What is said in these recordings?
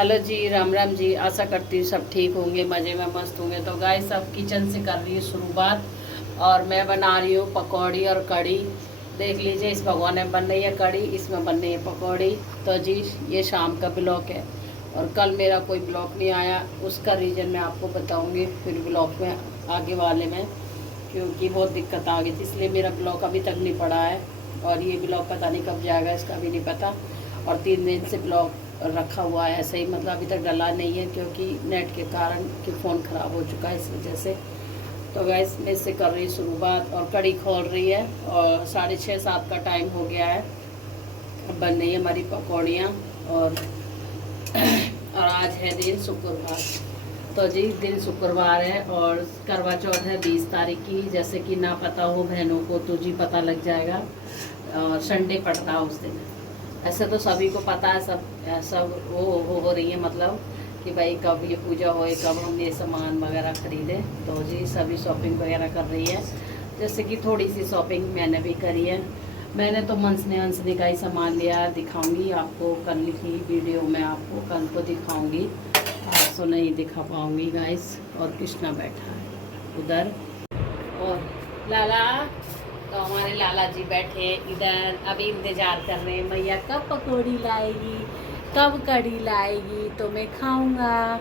Hello जी, राम राम जी। आशा करती हूँ सब ठीक होंगे, मज़े में मस्त होंगे। तो गाइस सब किचन से कर रही हूँ शुरुआत और मैं बना रही हूँ पकौड़ी और कड़ी। देख लीजिए, इस भगोने में बन रही है कड़ी, इसमें बन रही है पकौड़ी। तो जी ये शाम का ब्लॉग है और कल मेरा कोई ब्लॉग नहीं आया, उसका रीज़न मैं आपको बताऊँगी फिर ब्लॉग में आगे वाले में, क्योंकि बहुत दिक्कत आ गई थी, इसलिए मेरा ब्लॉग अभी तक नहीं पड़ा है। और ये ब्लॉग पता नहीं कब जाएगा, इसका भी नहीं पता। और 3 दिन से ब्लॉग रखा हुआ है ऐसे ही, मतलब अभी तक डला नहीं है, क्योंकि नेट के कारण कि फ़ोन ख़राब हो चुका है इस वजह से। तो गैस मैं इससे कर रही शुरुआत और कड़ी खोल रही है और 6:30-7 का टाइम हो गया है। अब बन रही है हमारी पकौड़ियाँ और आज है दिन शुक्रवार। तो जी दिन शुक्रवार है और करवा चौथ है 20 तारीख की। जैसे कि ना पता हो बहनों को तो जी पता लग जाएगा, और संडे पड़ता है उस दिन। ऐसे तो सभी को पता है, सब हो रही है, मतलब कि भाई कब ये पूजा होए, कब हम ये सामान वगैरह ख़रीदें। तो जी सभी शॉपिंग वगैरह कर रही है। जैसे कि थोड़ी सी शॉपिंग मैंने भी करी है। मैंने तो मंसने का ही सामान लिया, दिखाऊंगी आपको कल की वीडियो में, आपको कल को दिखाऊंगी। आज तो नहीं दिखा पाऊंगी गाइस। और कृष्णा बैठा है उधर और लाला, तो हमारे लाला जी बैठे इधर, अभी इंतज़ार कर रहे हैं मैया कब पकौड़ी लाएगी, कब कड़ी लाएगी तो मैं खाऊंगा।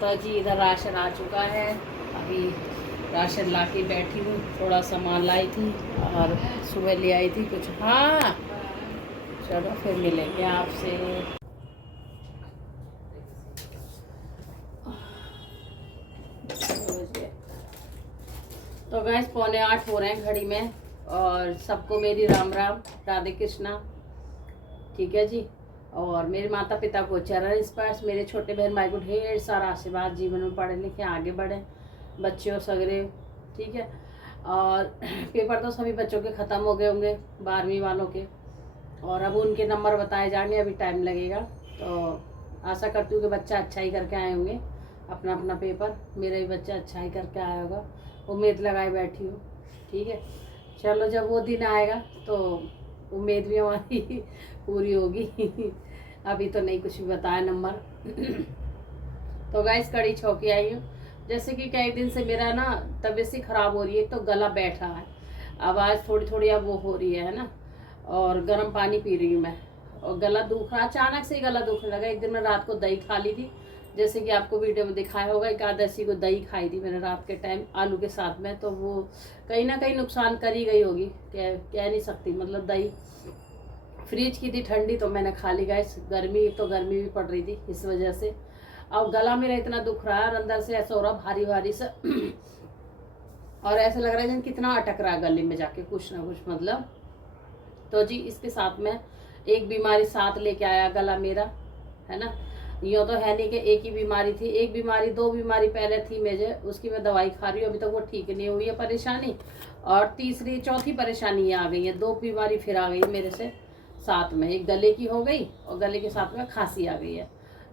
तो जी इधर राशन आ चुका है, अभी राशन ला के बैठी हूँ। थोड़ा सामान लाई थी और सुबह ले आई थी कुछ। हाँ चलो फिर मिलेंगे आपसे। तो गैस 7:45 हो रहे हैं घड़ी में और सबको मेरी राम राम, राधे कृष्णा। ठीक है जी। और मेरे माता पिता को चरण स्पर्श, मेरे छोटे बहन भाई को ढेर सारा आशीर्वाद, जीवन में पढ़े लिखे आगे बढ़े बच्चों सगरे। ठीक है। और पेपर तो सभी बच्चों के ख़त्म हो गए होंगे, 12वीं वालों के, और अब उनके नंबर बताए जाएंगे, अभी टाइम लगेगा। तो आशा करती हूँ कि बच्चा अच्छा ही करके आए होंगे अपना अपना पेपर। मेरा भी बच्चा अच्छा ही करके आया होगा, उम्मीद लगाए बैठी हूँ। ठीक है, चलो जब वो दिन आएगा तो उम्मीद भी हमारी पूरी होगी। अभी तो नहीं कुछ भी बताया नंबर। तो गाइस कड़ी छौकी आई हूँ। जैसे कि कई दिन से मेरा ना तबीयत सी खराब हो रही है, तो गला बैठ रहा है, आवाज़ थोड़ी थोड़ी अब वो हो रही है ना। और गर्म पानी पी रही हूँ मैं, और गला दुख रहा, अचानक से ही गला दुखने लगा। एक दिन मैं रात को दही खा ली थी, जैसे कि आपको वीडियो में दिखाया होगा, एकादशी को दही खाई थी मैंने रात के टाइम आलू के साथ में। तो वो कहीं ना कहीं नुकसान कर ही गई होगी, कह नहीं सकती, मतलब दही फ्रिज की थी ठंडी तो मैंने खा ली। गाइस गर्मी तो गर्मी भी पड़ रही थी इस वजह से। अब गला मेरा इतना दुख रहा है और अंदर से ऐसा हो रहा भारी भारी सा और ऐसा लग रहा है जैसे कितना अटक रहा है गले में जाके कुछ ना कुछ, मतलब। तो जी इसके साथ में एक बीमारी साथ लेके आया गला मेरा, है ना। यूँ तो है नहीं कि एक ही बीमारी थी, एक बीमारी, 2 बीमारी पहले थी मुझे, उसकी मैं दवाई खा रही हूँ, अभी तक वो ठीक नहीं हुई है परेशानी। और तीसरी चौथी परेशानी ये आ गई है, 2 बीमारी फिर आ गई मेरे से साथ में। एक गले की हो गई और गले के साथ में खांसी आ गई है।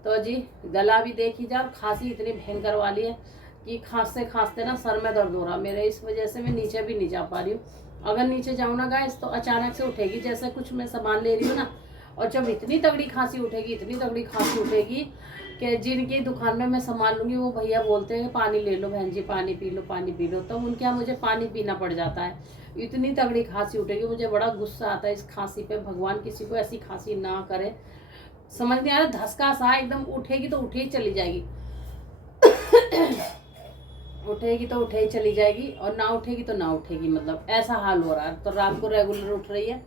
तो जी गला भी देख ही जाओ, खांसी इतनी भयंकर वाली है कि खांसते खांसते ना सर में दर्द हो रहा मेरे, इस वजह से मैं नीचे भी नहीं जा पा रही हूँ। अगर नीचे जाऊँ ना गाइस तो अचानक से उठेगी, जैसे कुछ मैं सामान ले रही हूँ ना, और जब इतनी तगड़ी खांसी उठेगी, इतनी तगड़ी खांसी उठेगी कि जिनकी दुकान में मैं सामान लूँगी वो भैया बोलते हैं पानी ले लो बहन जी, पानी पी लो, पानी पी लो। तो उनके यहाँ मुझे पानी पीना पड़ जाता है, इतनी तगड़ी खांसी उठेगी। मुझे बड़ा गुस्सा आता है इस खांसी पे, भगवान किसी को ऐसी खांसी ना करे। समझ नहीं आ रहा, धसका सा एकदम, उठेगी तो उठे ही चली जाएगी। उठेगी तो उठे ही चली जाएगी और ना उठेगी तो ना उठेगी, मतलब ऐसा हाल हो रहा है। तो रात को रेगुलर उठ रही है।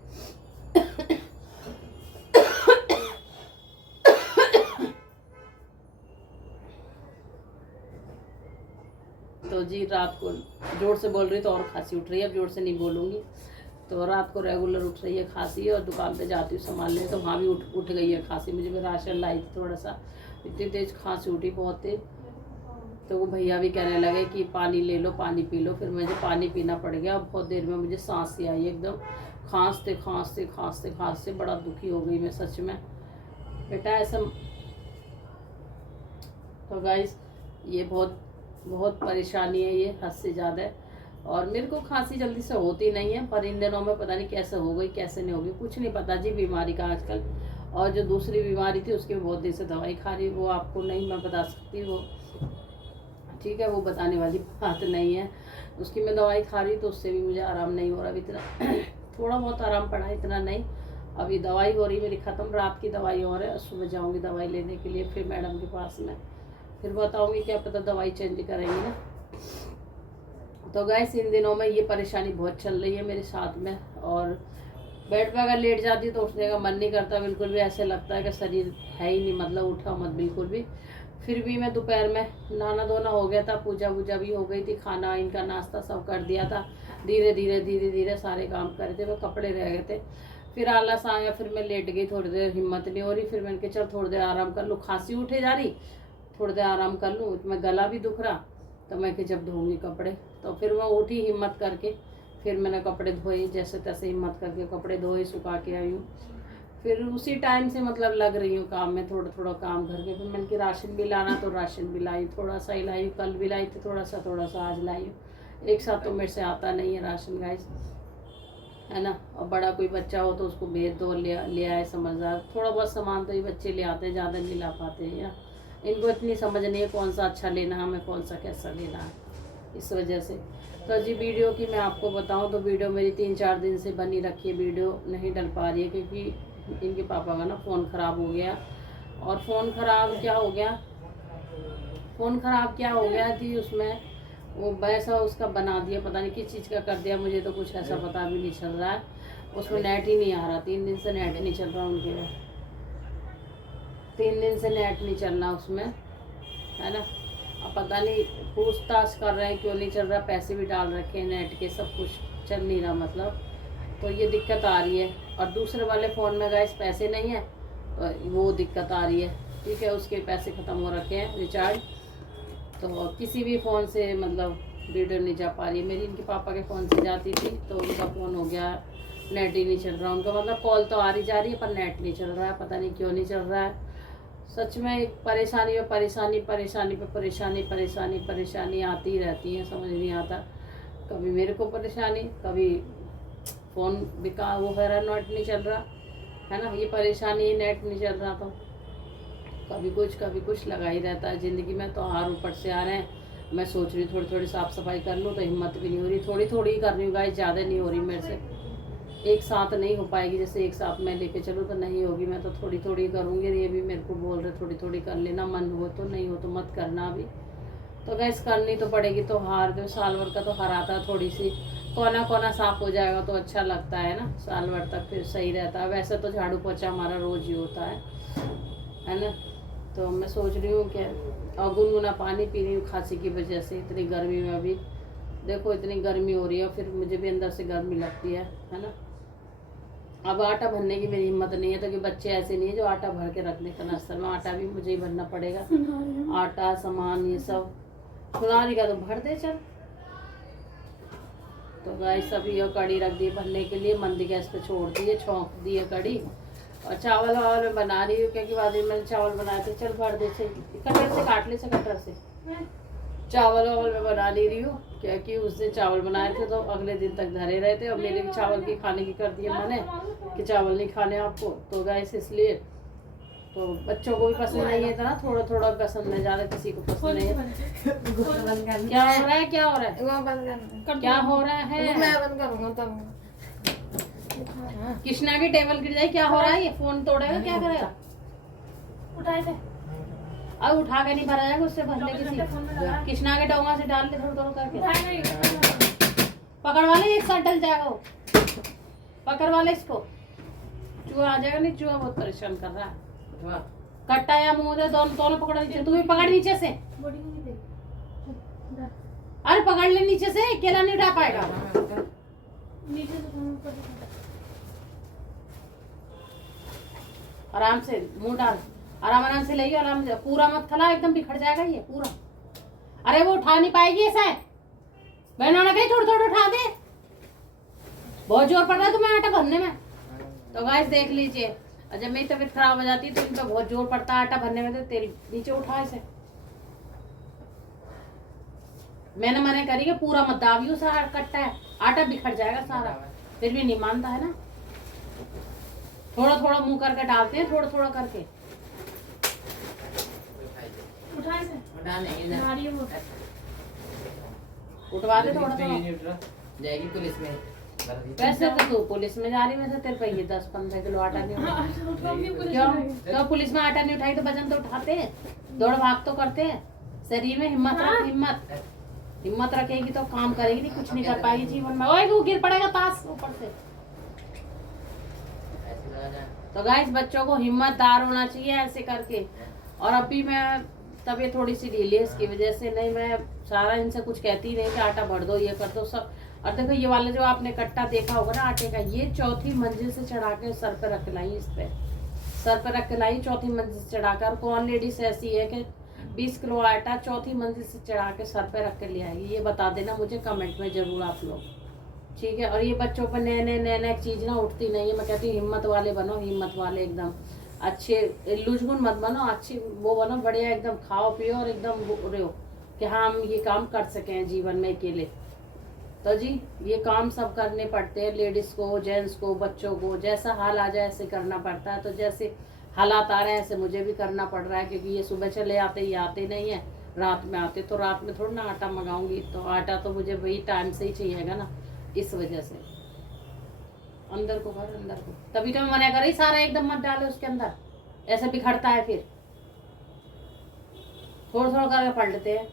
तो जी रात को जोर से बोल रही तो और खांसी उठ रही है, अब जोर से नहीं बोलूँगी। तो रात को रेगुलर उठ रही है खांसी, और दुकान पे जाती हूँ सामान ले तो वहाँ भी उठ गई है खांसी। मुझे मैं राशन लाई थी थोड़ा सा, इतनी तेज़ खांसी उठी, बहुत तेज। तो वो भैया भी कहने लगे कि पानी ले लो, पानी पी लो। फिर मुझे पानी पीना पड़ गया, बहुत देर में मुझे सांस सी आई एकदम, खांसते खांसते खांसते खांसते बड़ा दुखी हो गई मैं सच में बेटा ऐसा। तो गाइस ये बहुत बहुत परेशानी है, ये हद से ज़्यादा है। और मेरे को खांसी जल्दी से होती नहीं है, पर इन दिनों में पता नहीं कैसे हो गई कैसे नहीं होगी, कुछ नहीं पता जी बीमारी का आजकल। और जो दूसरी बीमारी थी उसकी बहुत देर से दवाई खा रही, वो आपको नहीं मैं बता सकती, वो ठीक है, वो बताने वाली बात नहीं है। उसकी मैं दवाई खा रही तो उससे भी मुझे आराम नहीं हो रहा अभी इतना थोड़ा बहुत आराम पड़ा, इतना नहीं। अभी दवाई हो रही मेरी ख़त्म, रात की दवाई और है, सुबह जाऊँगी दवाई लेने के लिए फिर मैडम के पास में, फिर बताऊँगी, क्या पता दवाई चेंज करेंगे ना। तो गाइस इन दिनों में ये परेशानी बहुत चल रही है मेरे साथ में, और बेड पर अगर लेट जाती तो उठने का मन नहीं करता बिल्कुल भी, ऐसे लगता है कि शरीर है ही नहीं, मतलब उठा मत बिल्कुल भी। फिर भी मैं दोपहर में नहाना धोना हो गया था, पूजा वूजा भी हो गई थी, खाना इनका नाश्ता सब कर दिया था, धीरे धीरे सारे काम कर थे, वो कपड़े रह गए थे। फिर आलस आया, फिर मैं लेट गई थोड़ी देर, हिम्मत नहीं हो रही, फिर मैंने कहा चल थोड़ी देर आराम कर लूँ, खांसी उठे जा रही, थोड़ी देर आराम कर लूँ, मैं गला भी दुख रहा, तो मैं कि जब धोऊंगी कपड़े, तो फिर मैं उठी हिम्मत करके, फिर मैंने कपड़े धोए, जैसे तैसे हिम्मत करके कपड़े धोए, सुखा के आई हूँ। फिर उसी टाइम से मतलब लग रही हूँ काम में, थोड़ा थोड़ा काम घर के। फिर मैंने कि राशन भी लाना, तो राशन भी लाई, थोड़ा सा ही लाई, कल भी लाई थी थोड़ा सा आज लाई हूँ। एक साथ तो मेरे से आता नहीं है राशन गाइस, है ना। और बड़ा कोई बच्चा हो तो उसको भेज दो, ले आए समझदार, थोड़ा बहुत सामान तो ये बच्चे ले आते हैं, ज़्यादा नहीं ला पाते हैं या इनको इतनी समझ नहीं है कौन सा अच्छा लेना है हमें, कौन सा कैसा लेना है, इस वजह से। तो जी वीडियो की मैं आपको बताऊं तो वीडियो मेरी 3-4 दिन से बनी रखी है, वीडियो नहीं डल पा रही है क्योंकि इनके पापा का ना फ़ोन ख़राब हो गया। और फ़ोन ख़राब क्या हो गया कि उसमें वो वैसा उसका बना दिया, पता नहीं किस चीज़ का कर दिया, मुझे तो कुछ ऐसा पता भी नहीं चल रहा है। उसमें नेट ही नहीं आ रहा, 3 दिन से नेट नहीं चल रहा उनके में, 3 दिन से नेट नहीं चल रहा उसमें, है ना। अब पता नहीं पूछताछ कर रहे हैं क्यों नहीं चल रहा, पैसे भी डाल रखे हैं नेट के, सब कुछ चल नहीं रहा मतलब, तो ये दिक्कत आ रही है। और दूसरे वाले फ़ोन में गाइस पैसे नहीं है, तो वो दिक्कत आ रही है, ठीक है, उसके पैसे ख़त्म हो रखे हैं रिचार्ज, तो किसी भी फ़ोन से मतलब वीडियो नहीं जा पा रही है मेरी। इनके पापा के फ़ोन से जाती थी तो उनका फ़ोन हो गया, नेट ही नहीं चल रहा उनका, मतलब कॉल तो आ रही जा रही है पर नेट नहीं चल रहा है, पता नहीं क्यों नहीं चल रहा है। सच में एक परेशानी पे परेशानी आती ही रहती है, समझ नहीं आता, कभी मेरे को परेशानी, कभी फ़ोन बिका वो है रहा, नेट नहीं चल रहा, है ना, ये परेशानी, नेट नहीं चल रहा, तो कभी कुछ लगा ही रहता है ज़िंदगी में। तो हार ऊपर से आ रहे हैं, मैं सोच रही हूँ थोड़ी साफ़ सफाई कर लूँ, तो हिम्मत भी नहीं हो रही, थोड़ी ही कर रही हूँ गाइस, ज़्यादा नहीं हो रही मेरे से, एक साथ नहीं हो पाएगी, जैसे एक साथ मैं लेके चलूँ तो नहीं होगी, मैं तो थोड़ी करूँगी। ये भी मेरे को बोल रहे थोड़ी कर लेना, मन हो तो, नहीं हो तो मत करना अभी, तो गैस करनी तो पड़ेगी। तो हार जो साल भर का तो हराता है, थोड़ी सी कोना साफ हो जाएगा तो अच्छा लगता है ना, साल भर तक फिर सही रहता है। वैसे तो झाड़ू पोछा हमारा रोज़ ही होता है ना। तो मैं सोच रही हूँ कि और गुनगुना पानी पी रही हूँ खांसी की वजह से, इतनी गर्मी में अभी देखो इतनी गर्मी हो रही है, फिर मुझे भी अंदर से गर्मी लगती है ना। अब आटा भरने की मेरी हिम्मत नहीं है, तो कि बच्चे ऐसे नहीं है जो आटा भर के रख दे कनस्तर में, आटा भी मुझे ही भरना पड़ेगा, आटा सामान ये सब, सुनारी का तो भर दे चल। तो गाइस अभी ये कड़ी रख दी भरने के लिए, मंदी गैस पे छोड़ दी है, छोंक दी है कड़ी, और चावल वावल में बना रही हूँ क्योंकि बाद में मैंने चावल बनाए थे, चल भर दे से कटर से काट ले, से कटर से चावल वावल में बना ले रही हूँ क्योंकि उस दिन चावल बनाए थे तो अगले दिन तक धरे रहे थे, और मेरे भी चावल की खाने की कर दिया मैंने कि चावल नहीं खाने आपको, तो गाइस इसलिए तो बच्चों को भी पसंद नहीं है ना, थोड़ा पसंद है, ज़्यादा किसी को पसंद नहीं है। क्या हो रहा है क्या हो रहा है मैं बंद करूंगा तब। कृष्णा की टेबल गिर जाए, क्या हो रहा है, ये फोन तोड़ेगा, क्या करेगा, उठाए थे अब उठा के नहीं भरा जाएगा, उससे भरने किसी कृष्णा के डोंगा से डाल दे थोड़ा करके, पकड़ वाले एक साथ डल जाएगा वो, पकड़ वाले इसको, चूहा आ जाएगा, नहीं चूहा बहुत परेशान कर रहा है, कट्टा या मुंह दे, दोनों पकड़ नीचे, तू भी पकड़ नीचे से, अरे पकड़ ले नीचे से, अकेला नहीं उठा पाएगा, आराम से मुंह डाल, आराम से ले, आराम से, पूरा मत खला, एकदम बिखर जाएगा ये पूरा, अरे वो उठा नहीं पाएगी ऐसा है, बहनों ने कही थोड़ा उठा दे, बहुत जोर पड़ रहा है तुम्हें आटा भरने में। तो गाइस देख लीजिए, और जब मेरी तबीयत खराब हो जाती है तो इनका बहुत जोर पड़ता है आटा भरने में, तो तेल नीचे उठा इसे, मैंने मना करी कि पूरा मत दाबियो, सारा कट्टा है, आटा बिखर जाएगा सारा, फिर भी नहीं मानता है ना। थोड़ा थोड़ा मुंह करके डालते हैं, थोड़ा थोड़ा करके। उठाए से उठा नहीं ना, नारी वो उठवा दे थोड़ा थोड़ा। जाएगी पुलिस में। वैसे तो तू पुलिस में जा रही, वैसे तेरे पे ये 10-15 किलो आटा नहीं उठा। उठाऊंगी पुलिस क्यों? में तो पुलिस में आटा नहीं उठाई तो वजन तो उठाते हैं, दौड़ भाग तो करते हैं। शरीर में हिम्मत रख, हिम्मत रखेगी तो काम करेगी, नहीं कुछ नहीं कर पाएगी जीवन में। ओए वो गिर पड़ेगा ताश ऊपर से। तो गाइस बच्चों को हिम्मतदार होना चाहिए ऐसे करके। और अभी मैं तबीयत थोड़ी सी ढीली है इसकी वजह से, नहीं मैं सारा इनसे कुछ कहती नहीं कि आटा भर दो, ये कर दो सब। और देखो ये वाला जो आपने कट्टा देखा होगा ना आटे का, ये चौथी मंजिल से चढ़ा के सर पे रख लाई, इस पे सर पे रख लाई चौथी मंजिल से चढ़ाकर। कौन लेडीज ऐसी है कि 20 किलो आटा चौथी मंजिल से चढ़ा के सर पे रख के ले आएगी? ये बता देना मुझे कमेंट में जरूर आप लोग, ठीक है। और ये बच्चों पर नए नए चीज ना उठती नहीं है। मैं कहती हूँ हिम्मत वाले बनो, हिम्मत वाले एकदम अच्छे, लुजगुन मत बनो, अच्छी वो बनो, बढ़िया एकदम खाओ पियो और एकदम रहो कि हाँ हम ये काम कर सकें जीवन में अकेले। तो जी ये काम सब करने पड़ते हैं, लेडीज को, जेंट्स को, बच्चों को, जैसा हाल आ जाए ऐसे करना पड़ता है। तो जैसे हालात आ रहे हैं ऐसे मुझे भी करना पड़ रहा है, क्योंकि ये सुबह चले आते, ये आते नहीं है, रात में आते। तो रात में थोड़ा ना आटा मंगाऊंगी, तो आटा तो मुझे वही टाइम से ही चाहिएगा ना, इस वजह से। अंदर को भर, अंदर को, तभी तो मैं मना कर रही सारा एकदम मत डाले उसके अंदर, ऐसे बिखरता है फिर। थोड़ा थोड़ा करके पलटते हैं,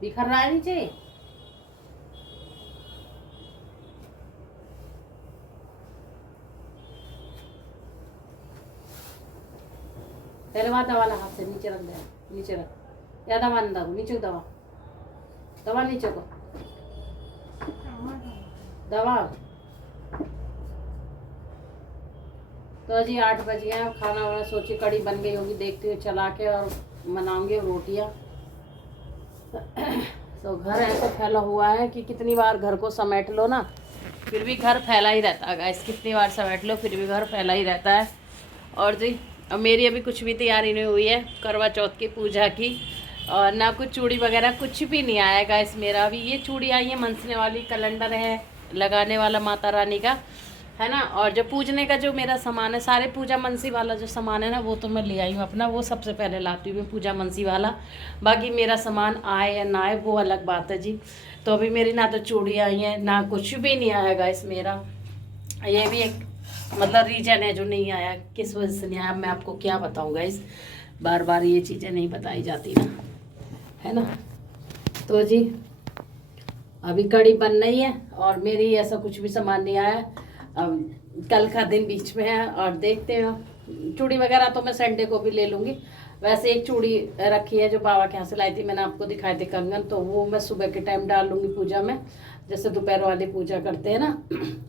बिखर रहा है नीचे। पहले वहां दवा हाथ से नीचे रख दे, नीचे रख, या दवा अंदर नीचे, दवा दवा नीचे को, दवा। तो जी 8 बज गए हैं, खाना वाना सोची कड़ी बन गई होगी, देखते हुए चला के, और बनाऊंगे रोटियां। तो घर ऐसे फैला हुआ है कि कितनी बार घर को समेट लो ना, फिर भी घर फैला ही रहता है गाइस, कितनी बार समेट लो फिर भी घर फैला ही रहता है। और जी अब मेरी अभी कुछ भी तैयारी नहीं हुई है करवा चौथ की पूजा की, और ना कुछ चूड़ी वगैरह कुछ भी नहीं आया गाइस मेरा। अभी ये चूड़ी आई है मनसने वाली, कैलेंडर है लगाने वाला माता रानी का, है ना। और जो पूजने का जो मेरा सामान है, सारे पूजा मनसी वाला जो सामान है ना, वो तो मैं ले आई हूँ अपना, वो सबसे पहले लाती हूँ मैं पूजा मनसी वाला। बाकी मेरा सामान आए या ना आए वो अलग बात है जी। तो अभी मेरी ना तो चूड़ी आई है ना कुछ भी नहीं आया गाइस मेरा। ये भी एक मतलब रीजन है जो नहीं आया, किस वजह से नहीं आया मैं आपको क्या बताऊँ गाइस, बार बार ये चीज़ें नहीं बताई जाती ना, है ना। तो जी अभी कड़ी बन रही है और मेरी ऐसा कुछ भी सामान नहीं आया। अब कल का दिन बीच में है और देखते हैं, चूड़ी वगैरह तो मैं संडे को भी ले लूँगी। वैसे एक चूड़ी रखी है जो बाबा के यहाँ से लाई थी, मैंने आपको दिखाए थे कंगन, तो वो मैं सुबह के टाइम डाल लूँगी पूजा में, जैसे दोपहर वाली पूजा करते हैं ना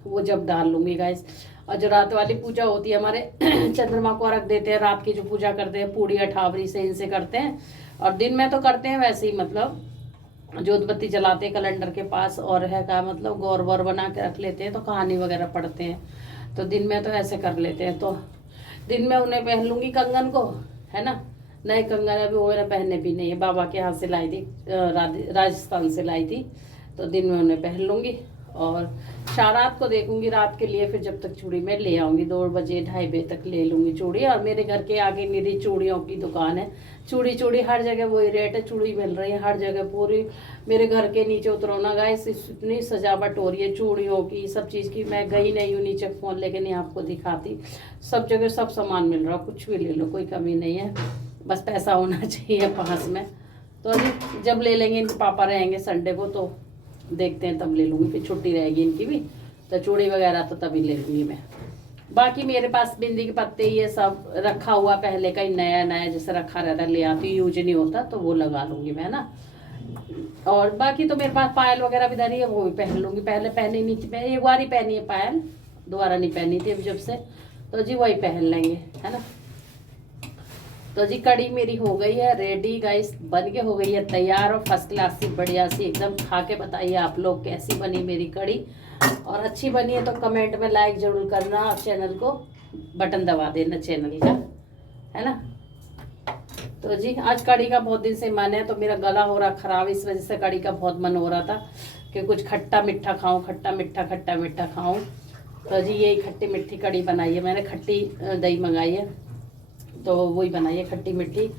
वो जब डाल लूँगी गाइस। और जो रात वाली पूजा होती है हमारे चंद्रमा को रख देते हैं, रात की जो पूजा करते हैं पूड़ी अठावरी से इनसे करते हैं, और दिन में तो करते हैं वैसे ही, मतलब जोतबत्ती जलाते हैं कैलेंडर के पास, और है का मतलब गौर वौर बना के रख लेते हैं, तो कहानी वगैरह पढ़ते हैं। तो दिन में तो ऐसे कर लेते हैं। तो दिन में उन्हें पहन लूँगी कंगन को, है ना। नए कंगन अभी वो मैंने पहनने भी नहीं है, बाबा के यहाँ से लाई थी, राजस्थान से लाई थी, तो दिन में उन्हें पहन लूँगी। और रात को देखूंगी रात के लिए, फिर जब तक चूड़ी मैं ले आऊँगी 2 बजे 2:30 बजे तक ले लूँगी चूड़ी। और मेरे घर के आगे मेरी चूड़ियों की दुकान है, चूड़ी हर जगह वही रेट है, चूड़ी मिल रही है हर जगह पूरी। मेरे घर के नीचे उतरो ना गाइस, इतनी सजावट हो रही है चूड़ियों की, सब चीज़ की। मैं गई नहीं हूँ नीचे फ़ोन लेके, नहीं आपको दिखाती, सब जगह सब सामान मिल रहा, कुछ भी ले लो, कोई कमी नहीं है, बस पैसा होना चाहिए पास में। तो जब ले लेंगे, इनके पापा रहेंगे संडे को तो देखते हैं तब ले लूँगी, फिर छुट्टी रहेगी इनकी भी, तो चूड़ी वगैरह तो तभी ले लूँगी मैं। बाकी मेरे पास बिंदी के पत्ते ये सब रखा हुआ पहले का ही, नया नया जैसे रखा रहता ले आती, यूज नहीं होता तो वो लगा लूँगी मैं ना। और बाकी तो मेरे पास पायल वगैरह भी धरी है, वो भी पहन लूँगी। पहले पहनी नहीं थी, एक बार ही पहनी है पायल, दोबारा नहीं पहनी थी अभी जब से, तो जी वही पहन लेंगे, है ना। तो जी कड़ी मेरी हो गई है रेडी गाइस, बन के हो गई है तैयार, और फर्स्ट क्लास सी बढ़िया सी एकदम। खा के बताइए आप लोग कैसी बनी मेरी कड़ी, और अच्छी बनी है तो कमेंट में लाइक जरूर करना, चैनल को बटन दबा देना चैनल का, है ना। तो जी आज कड़ी का बहुत दिन से मन है, तो मेरा गला हो रहा ख़राब, इस वजह से कड़ी का बहुत मन हो रहा था कि कुछ खट्टा मीठा खाऊं, खट्टा मीठा खाऊं। तो जी ये खट्टी मिट्टी कड़ी बनाई है मैंने, खट्टी दही मंगाई है तो वही बनाई है खट्टी मिट्टी।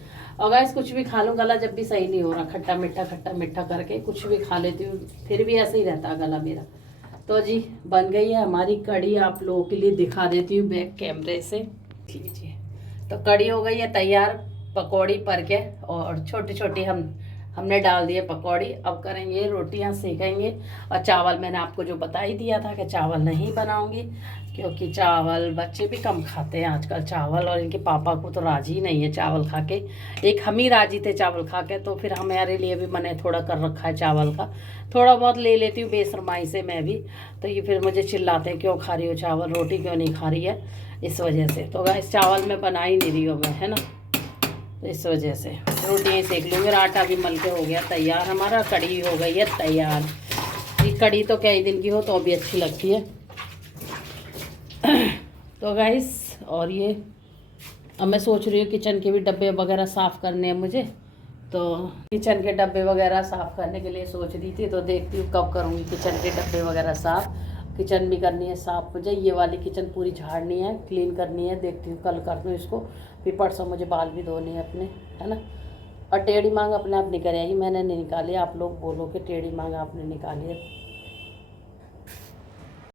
और गैस कुछ भी खा लूँ, गला जब भी सही नहीं हो रहा, खट्टा मीठा करके कुछ भी खा लेती हूँ, फिर भी ऐसे ही रहता है गला मेरा। तो जी बन गई है हमारी कड़ी, आप लोगों के लिए दिखा देती हूँ बैक कैमरे से। लीजिए, तो कड़ी हो गई है तैयार, पकौड़ी पर के, और छोटी छोटी हमने डाल दिए पकौड़ी। अब करेंगे रोटियां सेकेंगे। और चावल मैंने आपको जो बता ही दिया था कि चावल नहीं बनाऊंगी, क्योंकि चावल बच्चे भी कम खाते हैं आजकल चावल, और इनके पापा को तो राजी ही नहीं है चावल खा के। एक हम ही राजी थे चावल खा के, तो फिर हमारे लिए भी मैंने थोड़ा कर रखा है चावल का, थोड़ा बहुत ले लेती हूँ बेशरमाई से मैं भी। तो ये फिर मुझे चिल्लाते हैं क्यों खा रही हो चावल, रोटी क्यों नहीं खा रही है, इस वजह से। तो इस चावल में बना ही नहीं रही हूँ मैं, है ना, तो इस वजह से रोटियाँ सेक लूँगी। आटा भी मल के हो गया तैयार, हमारा कड़ी हो गई है तैयार। ये कड़ी तो कई दिन की हो तो भी अच्छी लगती है। तो गाइस, और ये अब मैं सोच रही हूँ किचन के भी डब्बे वगैरह साफ़ करने हैं मुझे, तो किचन के डब्बे वगैरह साफ़ करने के लिए सोच रही थी। तो देखती हूँ कब करूँगी किचन के डब्बे वगैरह साफ़। किचन भी करनी है साफ़ मुझे, ये वाली किचन पूरी झाड़नी है, क्लीन करनी है। देखती हूँ कल कर दूँ इसको, फिर परसों मुझे बाल भी धोने हैं अपने, है ना। और टेढ़ी मांग अपने आप निकल आएगी, मैंने नहीं निकाली, आप लोग बोलो कि टेढ़ी मांग आपने निकाली है।